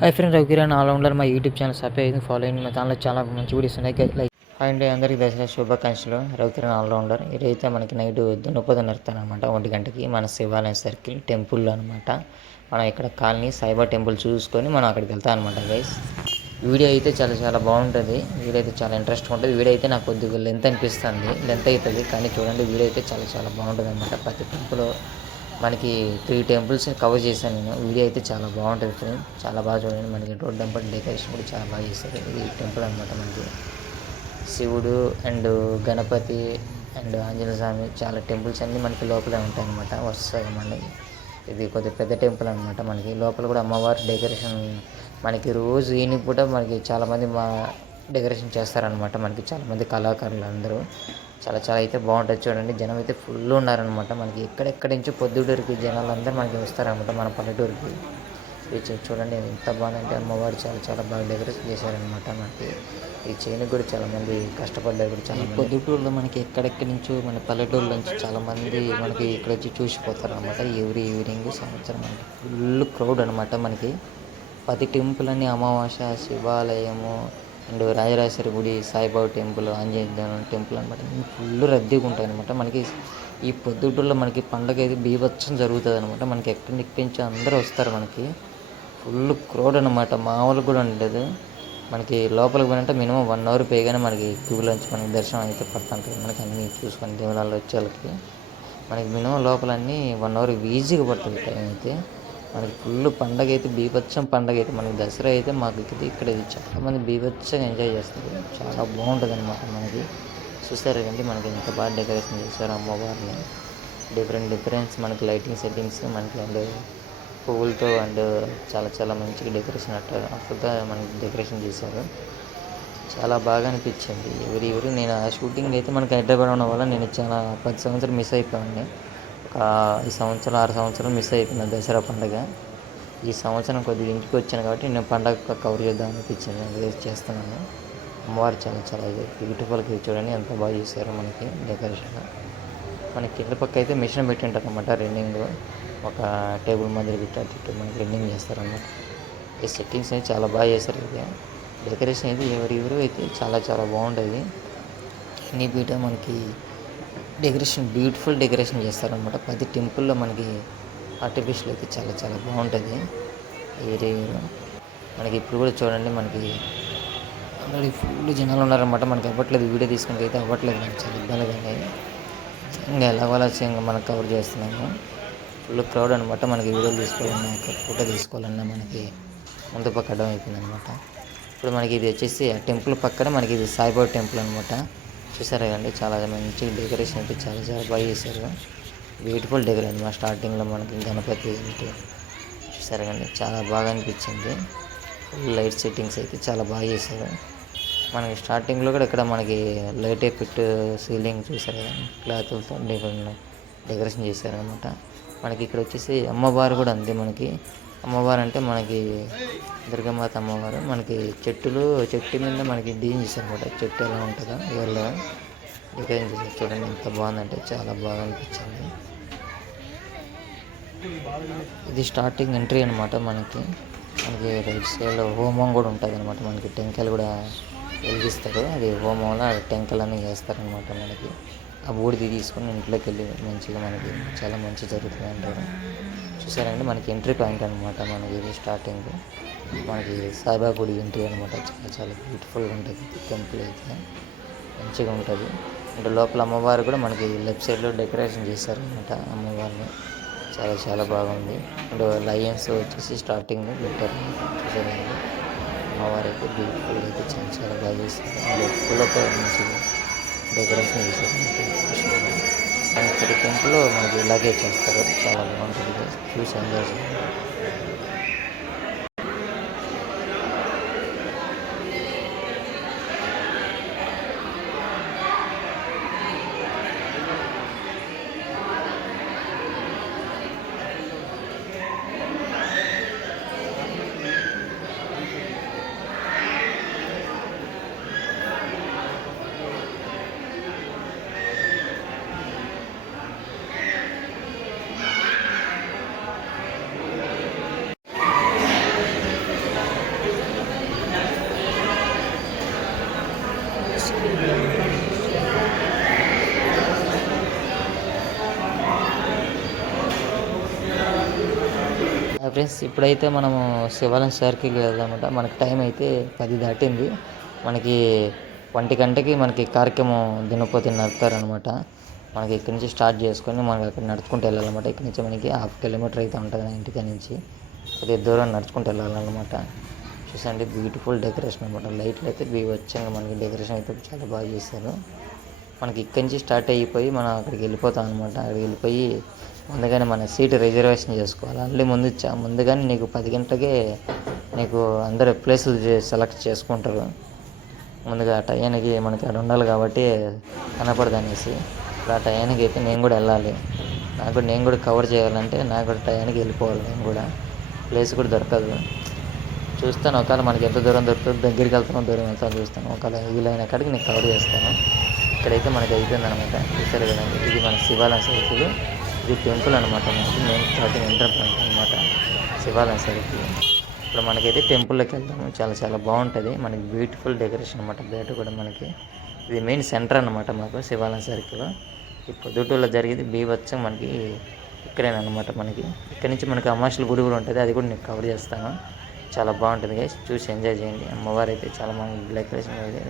Hi friends, Ravikiran allrounder. మా YouTube channel subscribe అయ్యింది, follow అయ్యింది. మా ఛానల్లో చాలా మంచి వీడియోస్ ఉన్నాయి. లైక్ హాయ్ అండి, అందరికీ దసరా శుభాకాంక్షలు. రవికిరణ్ ఆల్రౌండర్. ఇదైతే మనకి నైట్ దున్నపోతు నరుతానమాట 1 గంటకి మన శివాలయం సర్కిల్ టెంపుల్లో అనమాట. మనం ఇక్కడ కాలనీ సాయిబాబా టెంపుల్ చూసుకొని మనం అక్కడికి వెళ్తాం అనమాట గైస్. వీడియో అయితే చాలా చాలా బాగుంటుంది. వీడియో అయితే చాలా ఇంట్రెస్ట్గా ఉంటుంది. వీడియో అయితే నాకు కొద్దిగా లెంత్ అనిపిస్తుంది, లెంత్ అవుతుంది, కానీ చూడండి వీడియో అయితే చాలా చాలా బాగుంటుంది అనమాట. ప్రతి టెంపుల్ మనకి 3 టెంపుల్స్ కవర్ చేశాను నేను. వీడియో అయితే చాలా బాగుంటుంది ఫ్రెండ్, చాలా బాగా చూడండి. మనకి రోడ్ టెంపుల్ డెకరేషన్ కూడా చాలా బాగా చేశారు. ఇది టెంపుల్ అనమాట. మనకి శివుడు అండ్ గణపతి అండ్ ఆంజనేయ స్వామి చాలా టెంపుల్స్ అన్నీ మనకి లోపలే ఉంటాయి అనమాట. వరుసగా మనకి ఇది కొద్దిగా పెద్ద టెంపుల్ అనమాట. మనకి లోపల కూడా అమ్మవారి డెకరేషన్ మనకి రోజు ఈయనకి కూడా మనకి చాలామంది డెకరేషన్ చేస్తారనమాట. మనకి చాలామంది కళాకారులు అందరూ చాలా చాలా అయితే బాగుంటుంది. చూడండి జనం అయితే ఫుల్ ఉన్నారనమాట. మనకి ఎక్కడెక్కడి నుంచో పొద్దుటూరికి జనాలు అందరూ మనకి వస్తారనమాట మన పల్లెటూరికి. చూడండి ఎంత బాగుందంటే అమ్మవారు చాలా చాలా బాగా డెకరేషన్ చేశారనమాట. మనకి ఈ చైన్ కూడా చాలామంది కష్టపడ్డారు కూడా. చాలా పొద్దుటూరులో మనకి ఎక్కడెక్కడి నుంచో మన పల్లెటూరు నుంచి చాలామంది మనకి ఇక్కడ వచ్చి చూసిపోతారు అనమాట. ఎవ్రీ ఈవినింగ్ సంవత్సరం మనకి ఫుల్ క్రౌడ్ అనమాట. మనకి 10 టెంపుల్ అన్ని అమావాస్య, శివాలయము అండ్ రాజరాజేశ్వరి గుడి, సాయిబాబా టెంపుల్, ఆంజనేయ టెంపుల్ అనమాట. ఫుల్ రద్దీగా ఉంటాయి అనమాట. మనకి ఈ పొద్దుటూరులో మనకి పండగ అయితే బీభత్సం జరుగుతుంది అనమాట. మనకి ఎక్కడి నుంచి అందరూ వస్తారు. మనకి ఫుల్ క్రౌడ్ అనమాట, మామూలు కూడా ఉండదు. మనకి లోపలికి పోయినంటే మినిమం 1 అవర్ పైగానే మనకి క్యూలోంచి మనకి దర్శనం అయితే పడుతుంటుంది. మనకి అన్నీ చూసుకొని దేవుళ్ళలో వచ్చే వాళ్ళకి మనకి మినిమం లోపల అన్నీ 1 అవర్ ఈజీగా పడుతుంది టైం అయితే. మనకి ఫుల్ పండగ అయితే బీభత్సం పండగ అయితే మనకి దసరా అయితే మాకు ఇక్కడ చాలామంది బీభత్సంగా ఎంజాయ్ చేస్తారు. చాలా బాగుంటుంది అనమాట. మనకి చూసారు కండి మనకి ఎంత బాగా డెకరేషన్ చేశారు అమ్మవారిని. డిఫరెన్స్ మనకి లైటింగ్ సెట్టింగ్స్ మనకి అండ్ పువ్వులతో అండ్ చాలా చాలా మంచిగా డెకరేషన్ అట్లా మనకి డెకరేషన్ చేశారు. చాలా బాగా అనిపించింది. ఎవరి నేను ఆ షూటింగ్ అయితే మనకి హైదరాబాద్ ఉండడం వల్ల నేను చాలా 10 సంవత్సరాలు మిస్ అయిపోయాను. ఒక 5 సంవత్సరాలు 6 సంవత్సరాలు మిస్ అయిపోయిన దసరా పండుగ. ఈ సంవత్సరం కొద్దిగా ఇంటికి వచ్చాను కాబట్టి నేను పండగ కవర్ చేద్దాం అనిపించింది, అందుకే చేస్తున్నాను. అమ్మవారు చాలా చాలా బ్యూటిఫుల్గా చూడండి ఎంత బాగా చేశారు మనకి డెకరేషన్. మనకి కింద పక్క అయితే మిషన్ పెట్టింటారు అనమాట. రన్నింగ్ ఒక టేబుల్ మధ్య పెట్టి చుట్టూ మనకి రన్నింగ్ చేస్తారన్నమాట. ఈ సెట్టింగ్స్ అయితే చాలా బాగా చేశారు. ఇది డెకరేషన్ అయితే ఎవరు అయితే చాలా చాలా బాగుంటుంది. ఎన్ని బీట మనకి డెకరేషన్ బ్యూటిఫుల్ డెకరేషన్ చేస్తారనమాట. 10 టెంపుల్లో మనకి ఆర్టిఫిషియల్ అయితే చాలా చాలా బాగుంటుంది ఏరియాలో. మనకి ఇప్పుడు కూడా చూడండి మనకి ఆల్రెడీ ఫుల్ జనాలు ఉన్నారనమాట. మనకి అవ్వట్లేదు, వీడియో తీసుకుంటే అయితే అవ్వట్లేదు, మనకి చాలా ఇబ్బందిగానే. ఇంకా ఎలాగోలా ఇంకా మనం కవర్ చేస్తున్నాము. ఫుల్ క్రౌడ్ అనమాట. మనకి వీడియోలు తీసుకోవాలన్నా ఒక ఫోటో తీసుకోవాలన్నా మనకి ముందు పక్క అడ్డం అయిపోయింది అనమాట. ఇప్పుడు మనకి ఇది వచ్చేసి ఆ టెంపుల్ పక్కన మనకి ఇది సాయిబాబా టెంపుల్ అనమాట. చూసారా కండి చాలా మంచి డెకరేషన్ అయితే చాలా చాలా బాగా చేశారు. Beautiful decoration. మా స్టార్టింగ్లో మనకి గణపతి అంటే చూసారా కండి చాలా బాగా అనిపించింది. ఫుల్ లైట్ సెట్టింగ్స్ అయితే చాలా బాగా చేశారు. మనకి స్టార్టింగ్లో కూడా ఇక్కడ మనకి లైట్ ఎఫెక్ట్ సీలింగ్ చూసారు కదా, క్లాత్లతో డెకరేషన్ చేశారనమాట. మనకి ఇక్కడ వచ్చేసి అమ్మవారు కూడా అంతే. మనకి అమ్మవారు అంటే మనకి దుర్గామాత అమ్మవారు. మనకి చెట్టు మీద మనకి డిజైన్ చేశారు అనమాట. చెట్టు ఎలా ఉంటుందో ఎవరిలో డెకరేషన్ చేశారు. చూడండి ఎంత బాగుందంటే చాలా బాగా అనిపించింది. ఇది స్టార్టింగ్ ఎంట్రీ అనమాట. మనకి రైట్ సైడ్లో హోమం కూడా ఉంటుంది అనమాట. మనకి టెంకాయలు కూడా వెలిగిస్తారు. అది హోమంలో టెంకాయలు అన్నీ చేస్తారనమాట. మనకి ఆ బూడిది తీసుకొని ఇంట్లోకి వెళ్ళి మంచిగా మనకి చాలా మంచి జరుగుతుంది అంటారు. చూసారండి మనకి ఎంట్రీ పాయింట్ అనమాట. మనకి ఇది స్టార్టింగ్ మనకి సాయిబాబా గుడి ఎంట్రీ అనమాట. చాలా చాలా బ్యూటిఫుల్గా ఉంటుంది టెంపుల్ అయితే, మంచిగా ఉంటుంది. అంటే లోపల అమ్మవారు కూడా మనకి లెఫ్ట్ సైడ్లో డెకరేషన్ చేశారనమాట అమ్మవారిని. చాలా చాలా బాగుంది. అండ్ లయన్స్ వచ్చేసి స్టార్టింగ్ పెట్టారు. చూసారండి అమ్మవారు అయితే బ్యూటిఫుల్గా అయితే చాలా చాలా బాగా చేశారు. అండ్ పూలతో మంచిగా డెకరేషన్ చేశారు. అండ్ ప్రతి టెంపుల్లో మనకి ఇలాగే చేస్తారు. చాలా బాగుంటుంది, చూసి ఎంజాయ్ చేయాలి. ఫ్రెండ్స్ ఇప్పుడైతే మనము శివాలయం సర్కిల్కి వెళ్దామన్నమాట. మనకి టైం అయితే 10 దాటింది. మనకి 1 గంటకి మనకి కార్యక్రమం దున్నపోతే నరుకుతారనమాట. మనకి ఇక్కడి నుంచి స్టార్ట్ చేసుకొని మనకి అక్కడ నడుచుకుంటూ వెళ్ళాలన్నమాట. ఇక్కడి నుంచి మనకి 1/2 కిలోమీటర్ అయితే ఉంటుంది ఇంటికి నుంచి. కొద్దిగా దూరం నడుచుకుంటూ వెళ్ళాలన్నమాట. చూసండి బ్యూటిఫుల్ డెకరేషన్ అనమాట. లైట్లు అయితే వచ్చంగా మనకి డెకరేషన్ అయితే చాలా బాగా చేశారు. మనకి ఇక్కడి నుంచి స్టార్ట్ అయిపోయి మనం అక్కడికి వెళ్ళిపోతాం అనమాట. అక్కడికి వెళ్ళిపోయి ముందుగానే మన సీటు రిజర్వేషన్ చేసుకోవాలి. అల్లి ముందుగానే నీకు 10 గంటలకే నీకు అందరూ ప్లేసులు సెలెక్ట్ చేసుకుంటారు. ముందుగా టయానికి మనకి అక్కడ ఉండాలి కాబట్టి కనపడదు అనేసి. ఇప్పుడు ఆ టయానికి అయితే నేను కూడా వెళ్ళాలి. నేను కూడా కవర్ చేయాలంటే నాకు కూడా టయానికి వెళ్ళిపోవాలి. నేను కూడా ప్లేస్ కూడా దొరకదు. చూస్తాను ఒకవేళ మనకి ఎంత దూరం దొరుకుతుంది, దగ్గరికి వెళ్తానో దూరం వెళ్తాను చూస్తాను. ఒకవేళ వీలైన కాడికి నేను కవర్ చేస్తాను. ఇక్కడైతే మనకి అయిపోయింది అనమాట. చూసారు కదండి, ఇది మన శివాలయం సర్కిల్. ఇది టెంపుల్ అనమాట. మనకి మెయిన్ స్టార్టింగ్ ఎంటర్ పాయింట్ అనమాట శివాలయం సర్కిల్. ఇప్పుడు మనకైతే టెంపుల్లోకి వెళ్తాము. చాలా చాలా బాగుంటుంది. మనకి బ్యూటిఫుల్ డెకరేషన్ అనమాట. బయట కూడా మనకి ఇది మెయిన్ సెంటర్ అనమాట మాకు శివాలయం సర్కిల్. ఈ పొద్దుటూరులో జరిగేది బీభత్సం మనకి ఇక్కడేనమాట. మనకి ఇక్కడ నుంచి మనకి అమావాస్యల గుడి కూడా ఉంటుంది. అది కూడా నేను కవర్ చేస్తాను. చాలా బాగుంటుంది గైస్, చూసి ఎంజాయ్ చేయండి. అమ్మవారు అయితే చాలా బాగా డెకరేషన్ అయితే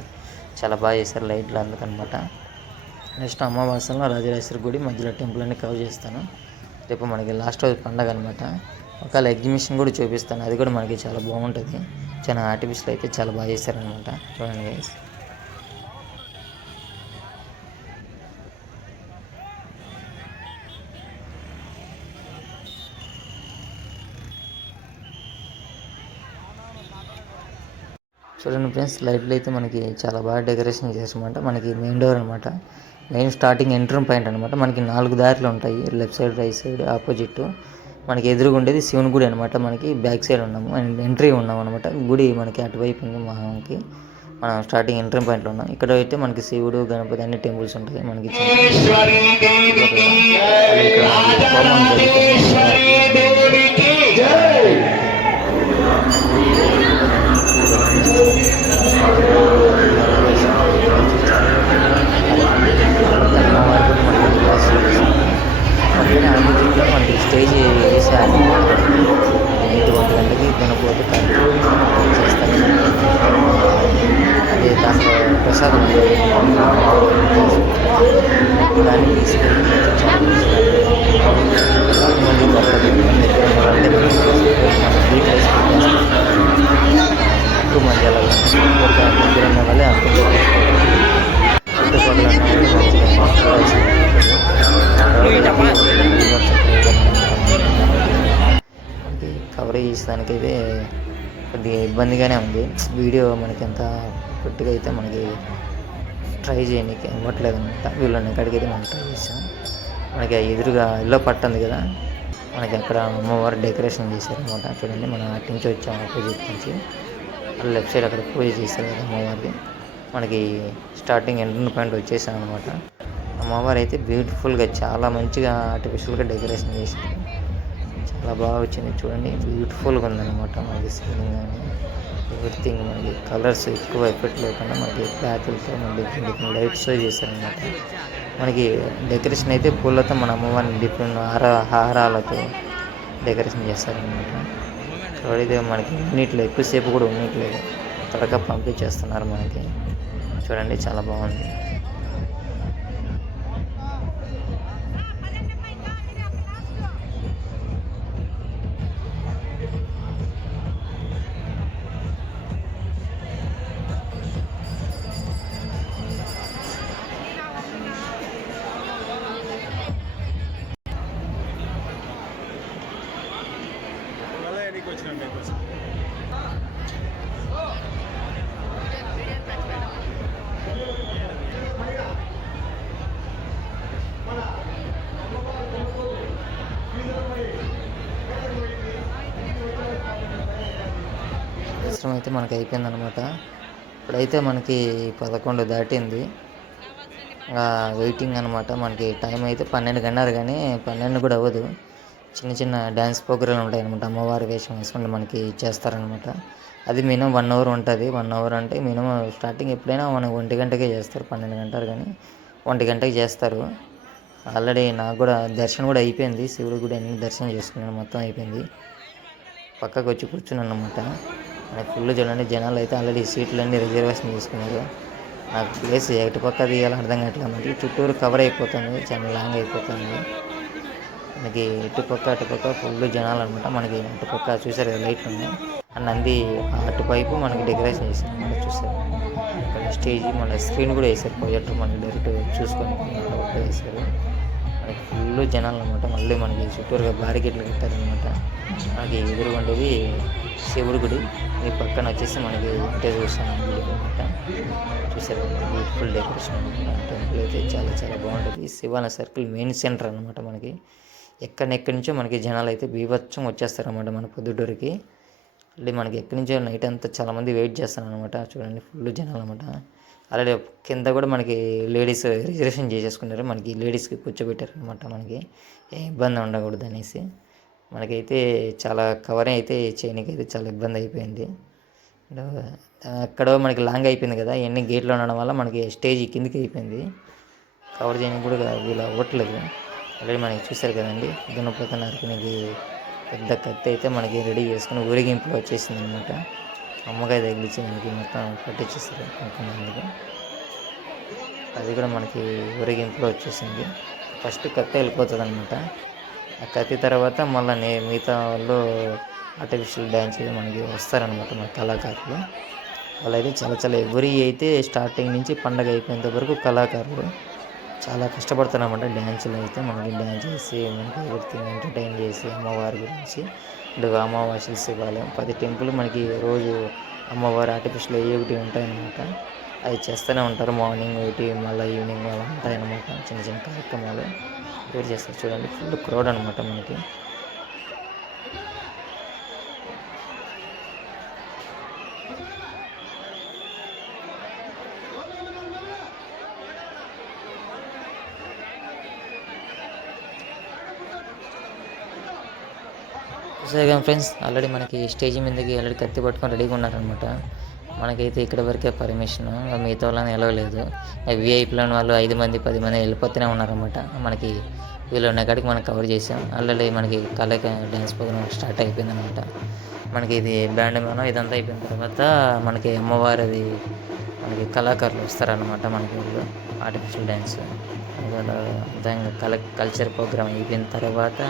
చాలా బాగా చేశారు, లైట్లు అందుకనమాట. నెక్స్ట్ అమావాస్యలో రాజరాజేశ్వరి గుడి మధ్యలో టెంపుల్ అన్ని కవర్ చేస్తాను. రేపు మనకి లాస్ట్ రోజు పండగ అనమాట. ఒకవేళ ఎగ్జిబిషన్ కూడా చూపిస్తాను. అది కూడా మనకి చాలా బాగుంటుంది. చాలా ఆర్టిఫిషియల్ అయితే చాలా బాగా చేశారనమాట. చూడండి గైస్. చూడండి ఫ్రెండ్స్, లైట్లు అయితే మనకి చాలా బాగా డెకరేషన్ చేసారన్నమాట. మనకి మెయిన్ డోర్ అనమాట. మెయిన్ స్టార్టింగ్ ఎంట్రీ పాయింట్ అనమాట. మనకి 4 దారులు ఉంటాయి. Left side, right side, opposite. మనకి ఎదురుగా ఉండేది శివుని గుడి అనమాట. మనకి బ్యాక్ సైడ్ ఉన్నాము అండ్ ఎంట్రీ ఉన్నాం అనమాట. గుడి మనకి అటువైపు ఉంది. మనకి మనం స్టార్టింగ్ ఎంట్రీ పాయింట్లో ఉన్నాం. ఇక్కడ అయితే మనకి శివుడు, గణపతి అన్ని టెంపుల్స్ ఉంటాయి. మనకి మనకి స్టేజ్ వేసి నైట్ 1 గంటకి దున్నపోతే చేస్తారు. అదే దాంట్లో ప్రసాదం దాన్ని తీసుకెళ్ళి ఎక్కువ మంది వెళ్ళాలి. ఒక ముగ్గురు ఉన్న వాళ్ళే అనుకుంటున్నారు. కవర్ చేసేదానికైతే కొద్దిగా ఇబ్బందిగానే ఉంది. వీడియో మనకి ఎంత గట్టిగా అయితే మనకి ట్రై చేయడానికి ఇవ్వట్లేదు అనమాట. వీళ్ళని కాడికైతే మనం ట్రై చేసాం. మనకి ఎదురుగా ఇల్లు పట్టుంది కదా, మనకి అక్కడ అమ్మవారు డెకరేషన్ చేశారనమాట. చూడండి, మనం అటు నుంచి వచ్చాం ఆపోజిట్ నుంచి. లెఫ్ట్ సైడ్ అక్కడ పూజ చేశారు కదా అమ్మవారిది. మనకి స్టార్టింగ్ ఎంట్రీ పాయింట్ వచ్చేసాం అనమాట. అమ్మవారు అయితే బ్యూటిఫుల్గా చాలా మంచిగా ఆర్టిఫిషియల్గా డెకరేషన్ చేశారు. చాలా బాగా వచ్చింది. చూడండి, బ్యూటిఫుల్గా ఉందన్నమాట. మనకి సీలింగ్ కానీ ఎవ్రీథింగ్ మనకి కలర్స్ ఎక్కువ ఎఫెక్ట్ లేకుండా మనకి క్లాతులతో మన డిఫరెంట్ డిఫరెంట్ లైట్స్తో చేశారనమాట. మనకి డెకరేషన్ అయితే పూలతో మన అమ్మవారిని డిఫరెంట్ హారాలతో డెకరేషన్ చేస్తారనమాట. చూడైతే మనకి ఉన్నీట్లో ఎక్కువసేపు కూడా ఉన్నట్లేదు, త్వరగా పంపించేస్తున్నారు మనకి. చూడండి, చాలా బాగుంది. దర్శనం అయితే మనకి అయిపోయిందనమాట. ఇప్పుడైతే మనకి 11 దాటింది. వెయిటింగ్ అనమాట. మనకి టైం అయితే 12 గంటలు, కానీ 12 కూడా అవ్వదు. చిన్న చిన్న డ్యాన్స్ ప్రోగ్రాంలు ఉంటాయి అనమాట. అమ్మవారి వేషం వేసుకుంటే మనకి చేస్తారనమాట. అది మినిమం 1 అవర్ ఉంటుంది. 1 అవర్ అంటే మినిమం స్టార్టింగ్ ఎప్పుడైనా మనకు 1 గంటకే చేస్తారు. 12 గంటలు కానీ 1 గంటకి చేస్తారు. ఆల్రెడీ నాకు కూడా దర్శనం కూడా అయిపోయింది. శివుడు కూడా అన్ని దర్శనం చేసుకున్నాను, మొత్తం అయిపోయింది. పక్కకు వచ్చి కూర్చున్నాను అనమాట. మనకి ఫుల్ చూడండి జనాలు అయితే ఆల్రెడీ సీట్లన్నీ రిజర్వేషన్ చేసుకున్నారు. నాకు ప్లేస్ ఎటు పక్క తీయాలో అర్థం కావట్లేదు. మనకి చుట్టూరు కవర్ అయిపోతుంది, చాలా లాంగ్ అయిపోతుంది. మనకి అటుపక్క ఫుల్ జనాలు అనమాట. మనకి అటుపక్క చూసారు కదా లైట్లు ఉన్నాయి. ఆ నంది అటువైపు మనకి డెకరేషన్ చేశారు అనమాట. చూసారు ఇక్కడ స్టేజ్, మన స్క్రీన్ కూడా వేసారు. ప్రొజెక్టర్ మనకి డైరెక్ట్ చూసుకొని వేసారు. మనకి ఫుల్ జనాలు అనమాట. మళ్ళీ మనకి చుట్టూరుగా బ్యారికేట్లు కట్టారనమాట. మనకి ఎదురుగుండేది శివుడి గుడి, ఈ పక్కన వచ్చేసి మనకి వెంకటేశ్వర స్వామి గుడి అనమాట. చూసారు బ్యూటిఫుల్ డెకరేషన్ అనమాట. టెంపుల్ అయితే చాలా చాలా బాగుంటుంది. శివాలయ సర్కిల్ మెయిన్ సెంటర్ అనమాట. మనకి ఎక్కడి నుంచో మనకి జనాలు అయితే బీభత్సం వచ్చేస్తారన్నమాట మన పొద్దుటూరుకి. మళ్ళీ మనకి ఎక్కడి నుంచో నైట్ అంతా చాలామంది వెయిట్ చేస్తారు అనమాట. చూడండి ఫుల్ జనాలు అనమాట. అలాగే కింద కూడా మనకి లేడీస్ రిజర్వేషన్ చేసేసుకున్నారు. మనకి లేడీస్కి కూర్చోబెట్టారు అనమాట. మనకి ఏ ఇబ్బంది ఉండకూడదు అనేసి మనకైతే చాలా కవర్ అయితే చేయడానికి అయితే చాలా ఇబ్బంది అయిపోయింది. అక్కడ మనకి లాంగ్ అయిపోయింది కదా, ఎన్ని గేట్లు ఉండడం వల్ల మనకి స్టేజ్ కిందికి అయిపోయింది. కవర్ చేయడానికి కూడా వీళ్ళు అవ్వట్లేదు. ఆల్రెడీ మనకి చూసారు కదండి, దున్నపోత నరకనికి పెద్ద కత్తి అయితే మనకి రెడీ చేసుకుని ఊరేగింపులో వచ్చేసింది అనమాట. అమ్మకాయ తగిలించి మనకి మొత్తం పట్టించేస్తారు కొంతమందికి. అది కూడా మనకి ఊరేగింపులో వచ్చేసింది. ఫస్ట్ కత్తి వెళ్ళిపోతుంది అనమాట. ఆ కత్తి తర్వాత మళ్ళీ మిగతా వాళ్ళు ఆర్టిఫిషియల్ డ్యాన్స్ మనకి వస్తారనమాట. మన కళాకారులు వాళ్ళైతే చాలా చాలా ఎవరి అయితే స్టార్టింగ్ నుంచి పండగ అయిపోయేంత వరకు కళాకారులు చాలా కష్టపడతారన్నమాట. డ్యాన్సులు అయితే మనకి డ్యాన్స్ చేసి మనకి ఎవ్రీథింగ్ ఎంటర్టైన్ చేసి అమ్మవారి గురించి. ఇప్పుడు అమావాస్య శివాలయం 10 టెంపుల్ మనకి రోజు అమ్మవారి ఆర్టిఫిషియల్ ఒకటి ఉంటాయన్నమాట. అవి చేస్తూనే ఉంటారు. మార్నింగ్ ఒకటి మళ్ళీ ఈవినింగ్ అలా ఉంటాయన్నమాట. చిన్న చిన్న కార్యక్రమాలు ఎవరు చేస్తారు చూడండి. ఫుల్ క్రౌడ్ అనమాట మనకి. చూసారు కదా ఫ్రెండ్స్, ఆల్రెడీ మనకి స్టేజ్ మీదకి ఆల్రెడీ కత్తి పట్టుకొని రెడీగా ఉన్నారనమాట. మనకైతే ఇక్కడ వరకే పర్మిషన్, మిగతా వాళ్ళని ఎలవలేదు. విఐపీలోని వాళ్ళు 5 మంది 10 మంది వెళ్ళిపోతూనే ఉన్నారనమాట. మనకి వీళ్ళు ఉన్న కాడికి మనం కవర్ చేసాం. ఆల్రెడీ మనకి కళాక డ్యాన్స్ ప్రోగ్రామ్ స్టార్ట్ అయిపోయింది అనమాట. మనకి ఇది బ్యాండ్ మేళం ఇదంతా అయిపోయిన తర్వాత మనకి అమ్మవారిది మనకి కళాకారులు వస్తారనమాట. మనకి వీళ్ళు ఆర్టిఫిషియల్ డ్యాన్స్ కల్చర్ ప్రోగ్రామ్ అయిపోయిన తర్వాత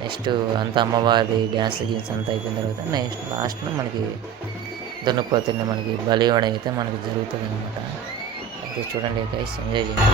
నెక్స్ట్ అంతా అమ్మవారి డ్యాన్స్ గీన్స్ అంతా అయిపోయిన తర్వాత నెక్స్ట్ లాస్ట్లో మనకి దున్నపోతుని మనకి బలివడం అయితే మనకి జరుగుతుంది అనమాట. అయితే చూడండి గైస్, ఎంజాయ్ చేయండి.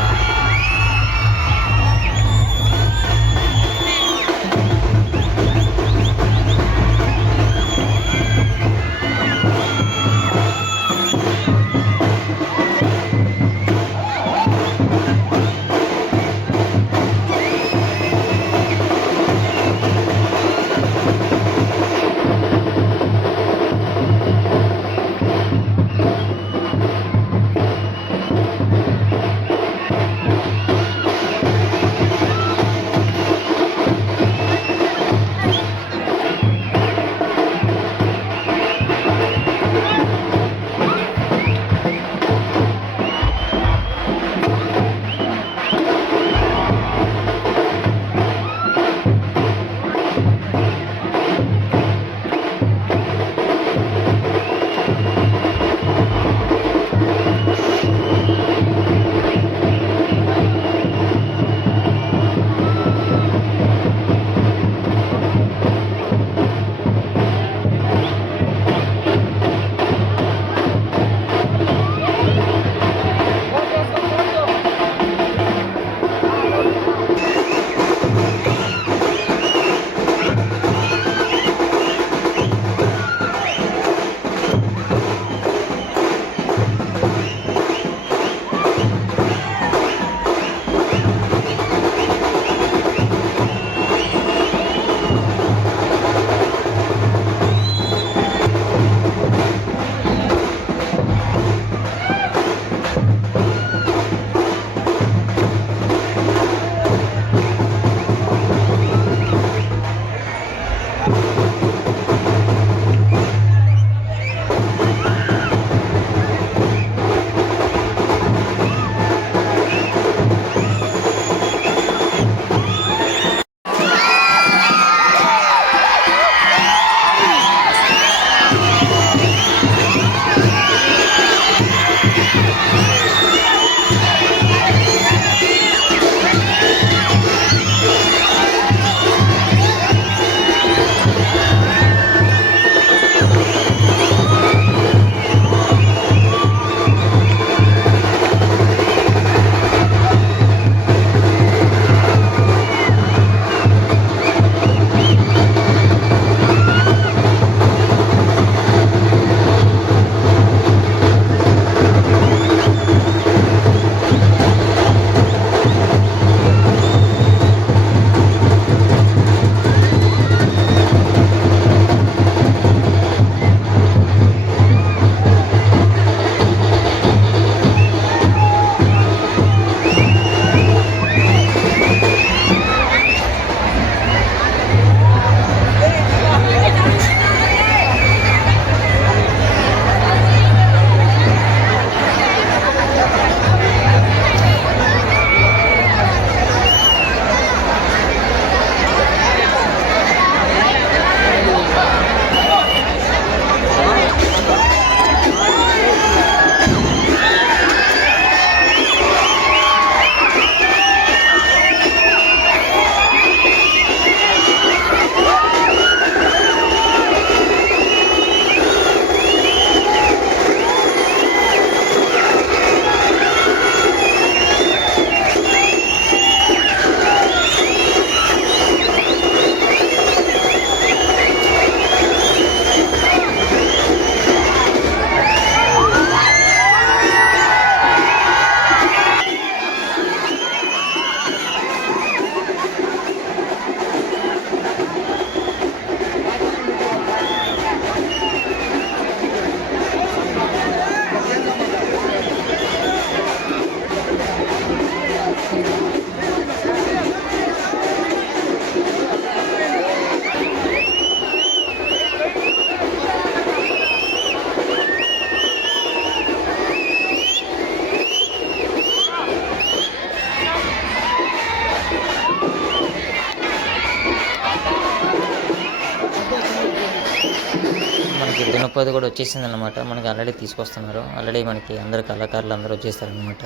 దున్నపోతు కూడా వచ్చేసింది అనమాట. మనకి ఆల్రెడీ తీసుకొస్తున్నారు. ఆల్రెడీ మనకి అందరు కళాకారులు అందరూ వచ్చేసారనమాట.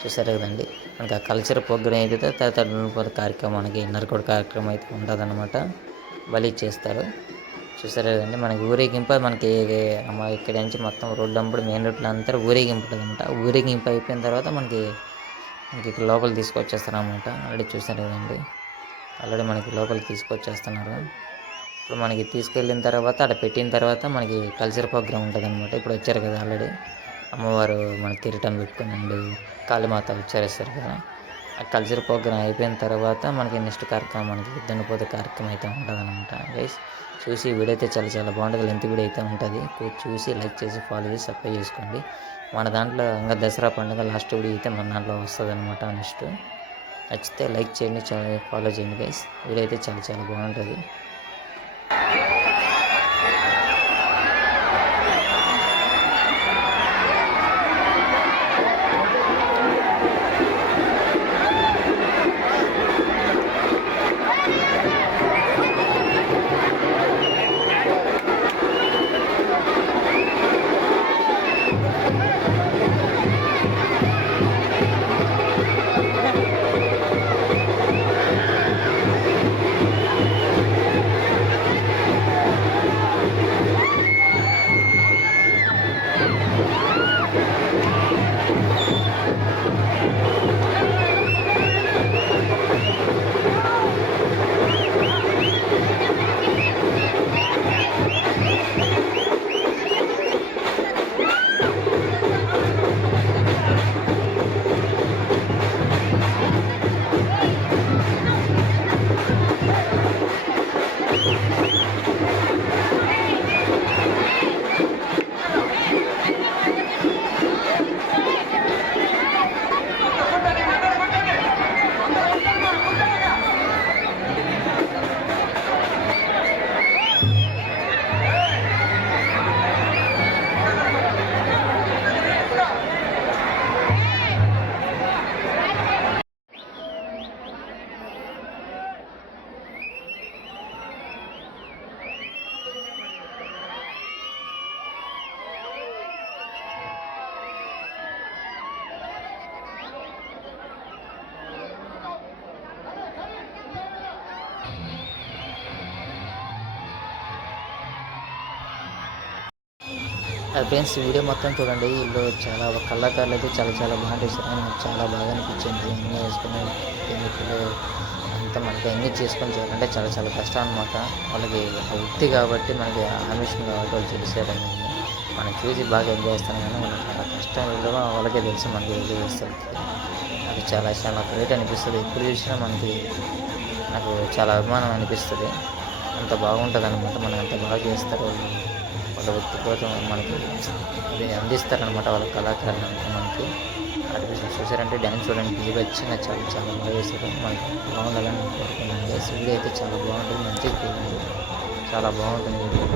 చూసారు కదండి. మనకి ఆ కల్చర్ ప్రోగ్రామ్ అయితే తర్వాత దున్నపోతు కార్యక్రమం మనకి నరకోడి కార్యక్రమం అయితే ఉంటుందన్నమాట. బలి చేస్తారు. చూసారు కదండి. మనకి ఊరేగింపు మనకి ఇక్కడ నుంచి మొత్తం రోడ్డు అంబడి మెయిన్ రోడ్లో అంతా ఊరేగింపు ఉంటుంది అనమాట. ఊరేగింపు అయిపోయిన తర్వాత మనకి ఇక్కడ లోపల తీసుకొచ్చేస్తారు అనమాట. ఆల్రెడీ చూసారు కదండి. ఆల్రెడీ మనకి లోపలికి తీసుకొచ్చేస్తున్నారు. ఇప్పుడు మనకి తీసుకెళ్ళిన తర్వాత అక్కడ పెట్టిన తర్వాత మనకి కల్చర్ ప్రోగ్రామ్ ఉంటుంది అనమాట. ఇప్పుడు వచ్చారు కదా ఆల్రెడీ అమ్మవారు మనకి కిరీటం పెట్టుకుని అండ్ కాళీమాత వచ్చేస్తారు కదా. ఆ కల్చర్ ప్రోగ్రామ్ అయిపోయిన తర్వాత మనకి నెక్స్ట్ కార్యక్రమం మనకి దున్నపోతు కార్యక్రమం అయితే ఉంటుంది అనమాట. గైస్ చూసి వీడియో అయితే చాలా చాలా బాగుంటుంది. లెంత్ వీడియో అయితే ఉంటుంది. చూసి లైక్ చేసి ఫాలో చేసి సబ్స్క్రైబ్ చేసుకోండి. మన దాంట్లో ఇంకా దసరా పండుగ లాస్ట్ వీడియో అయితే మన దాంట్లో వస్తుంది అనమాట. నెక్స్ట్ నచ్చితే లైక్ చేయండి, ఫాలో చేయండి గైస్. వీడియో అయితే చాలా చాలా బాగుంటుంది. ఫ్రెండ్స్ వీడియో మొత్తం చూడండి. వీళ్ళు చాలా కళాకారులు అయితే చాలా చాలా బాగా చేశారు. నాకు చాలా బాగా అనిపించింది. ఎంజాయ్ చేసుకుని కెమికల్ అంతా మనకి ఎంజాయ్ చేసుకొని చేయాలంటే చాలా చాలా కష్టం అనమాట. వాళ్ళకి వృత్తి కాబట్టి మనకి ఆమిషన్ కాబట్టి వాళ్ళు చేశారని మనం చూసి బాగా ఎంజాయ్ చేస్తాం. కానీ మనకి చాలా కష్టం విలువ వాళ్ళకే తెలుసు. మనకి ఎంజాయ్ చేస్తారు. అది చాలా చాలా గ్రేట్ అనిపిస్తుంది. ఎప్పుడు చూసినా మనకి నాకు చాలా అభిమానం అనిపిస్తుంది. అంత బాగుంటుంది అనమాట. మనం అంత బాగా చేస్తారు వాళ్ళ వ్యక్తి కోసం మనకి అది అందిస్తారనమాట. వాళ్ళ కళాకారులు అంతా మనకి ఆర్టిఫిషియల్ చూసారంటే డ్యాన్స్ చూడండి. టీవీ వచ్చిన చాలా చాలా బాగా చేస్తారు. మనకి బాగుండాలని కోరుకున్నాను. వీడియో అయితే చాలా బాగుంటుంది. మంచిగా చూడండి. చాలా బాగుంటుంది వీడియో.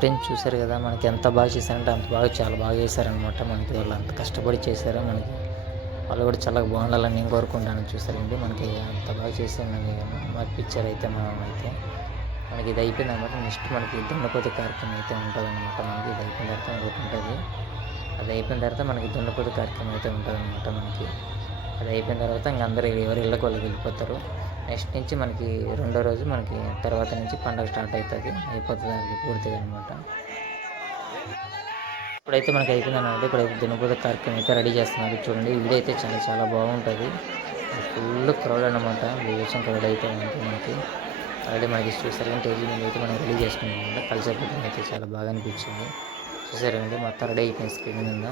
ఫ్రెండ్స్ చూశారు కదా మనకి ఎంత బాగా చేశారంటే అంత బాగా చాలా బాగా చేశారనమాట. మనకి వాళ్ళు అంత కష్టపడి చేశారు. మనకి వాళ్ళు కూడా చాలా బాగుండాలని నేను కోరుకుంటాను. చూసారండి మనకి అంత బాగా చేశానని పిక్చర్ అయితే అయితే మనకి ఇది అయిపోయింది అనమాట. నెక్స్ట్ మనకి దున్నపోతు కార్యక్రమం అయితే ఉంటుంది అనమాట. మనకి ఇది అయిపోయిన తర్వాత ఒకటి ఉంటుంది. అది అయిపోయిన తర్వాత మనకి దున్నపోతు కార్యక్రమం అయితే ఉంటుంది అనమాట. మనకి అది అయిపోయిన తర్వాత ఇంక అందరూ ఎవరి ఇళ్ళకి వాళ్ళకి వెళ్ళిపోతారు. నెక్స్ట్ నుంచి మనకి రెండో రోజు మనకి తర్వాత నుంచి పండుగ స్టార్ట్ అవుతుంది, అయిపోతుంది అది పూర్తిగా అనమాట. ఇప్పుడైతే మనకి అయిపోయింది అనమాట. ఇప్పుడైతే దున్నపోతు కార్యక్రమం అయితే రెడీ చేస్తున్నారు. చూడండి వీడియో అయితే చాలా చాలా బాగుంటుంది. ఫుల్ క్రౌడ్ అనమాట. బీభత్సం క్రౌడ్ అయితే ఉంటుంది మనకి. ఆల్రెడీ మనకి చూసారు కానీ టేజీ మీద అయితే మనం రెడీ చేసుకున్నాం అనమాట. కల్చర్ ప్రోగ్రామ్ అయితే చాలా బాగా అనిపించింది. చూసారండి మొత్తం రెడీ అయిపోయింది. స్క్రీన్ మీద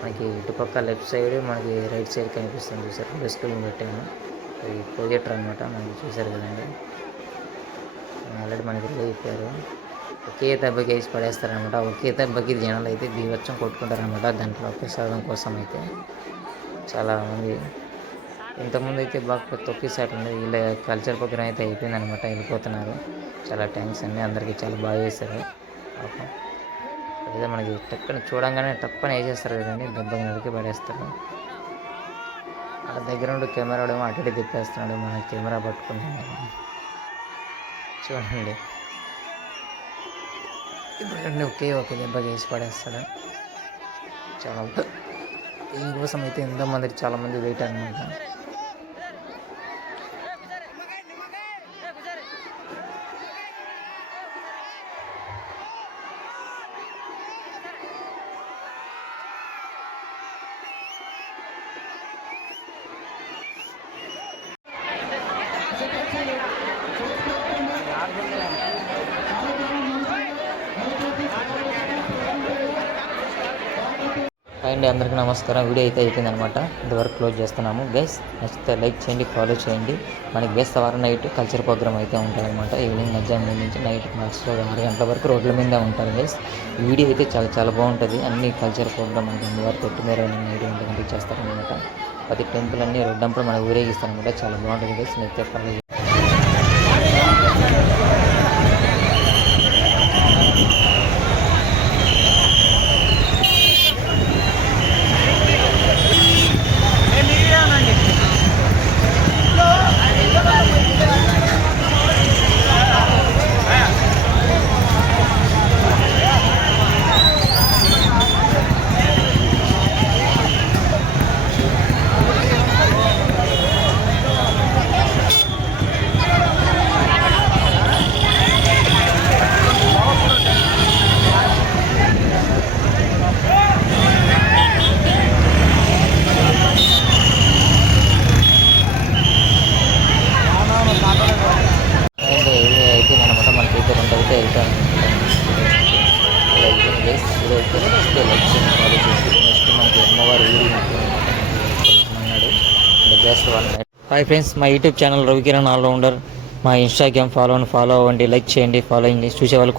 మనకి ఇటుపక్క లెఫ్ట్ సైడ్ మనకి రైట్ సైడ్ కనిపిస్తుంది. చూసారు బెస్ట్ స్క్రీన్ పెట్టాము. అది ప్రొజెక్టర్ అనమాట. మనకి చూసారు కదండి. ఆల్రెడీ మనకి రెడీ అయిపోయారు. ఒకే దెబ్బకి వేసి పడేస్తారనమాట. ఒకే దెబ్బకి జనాలు అయితే బీభత్సం కొట్టుకుంటారనమాట. దాంట్లో ప్రసాదం కోసం అయితే చాలామంది ఇంతకుముందు అయితే బాగా తొక్కిసాట ఉంది. వీళ్ళ కల్చర్ ప్రోగ్రామ్ అయితే అయిపోయిందనమాట. వెళ్ళిపోతున్నారు. చాలా థ్యాంక్స్ అండి, అందరికీ చాలా బాగా చేశారు. అదే మనకి టక్కన చూడంగానే టప్పని వేసేస్తారు కదండి, దెబ్బకి నరికి పడేస్తారు. ఆ దగ్గర ఉండి కెమెరా ఏమో అటు ఇటు తిప్పేస్తున్నాడు. మన కెమెరా పట్టుకుంటున్నాడు చూడండి. ఇప్పుడు ఒకే దెబ్బకి వేసి పడేస్తాడు. చాలా దీనికోసం అయితే ఎంతోమంది చాలామంది వెయిట్ అనమాట. అండి అందరికీ నమస్కారం. వీడియో అయితే అయిపోయింది అనమాట. ఇంతవరకు క్లోజ్ చేస్తున్నాము గైస్. నచ్చితే లైక్ చేయండి, ఫాలో చేయండి. మనకి బేస్తవారం నైట్ కల్చర్ ప్రోగ్రామ్ అయితే ఉంటుంది అనమాట. ఈవినింగ్ మధ్యాహ్నం నుంచి నైట్ మాక్స్లో 6 గంటల వరకు రోడ్ల మీద ఉంటారు గైస్. వీడియో అయితే చాలా చాలా బాగుంటుంది. అన్ని కల్చర్ ప్రోగ్రామ్ మనకి అమ్మవారు తొట్టి మీద నైట్ 1 గంటకి చేస్తారనమాట. ప్రతి టెంపుల్ అన్ని రెడ్డంపులు మనకు ఊరేగిస్తారనమాట. చాలా బాగుంటుంది గైస్. నచ్చితే ఫాలో హాయ్ ఫ్రెండ్స్, మా యూట్యూబ్ ఛానల్ రవికిరణ్ ఆల్రౌండర్. మా ఇన్స్టాగ్రామ్ ఫాలో అవ్వండి, లైక్ చేయండి, ఫాలో అయ్యండి. చూసేవాళ్ళు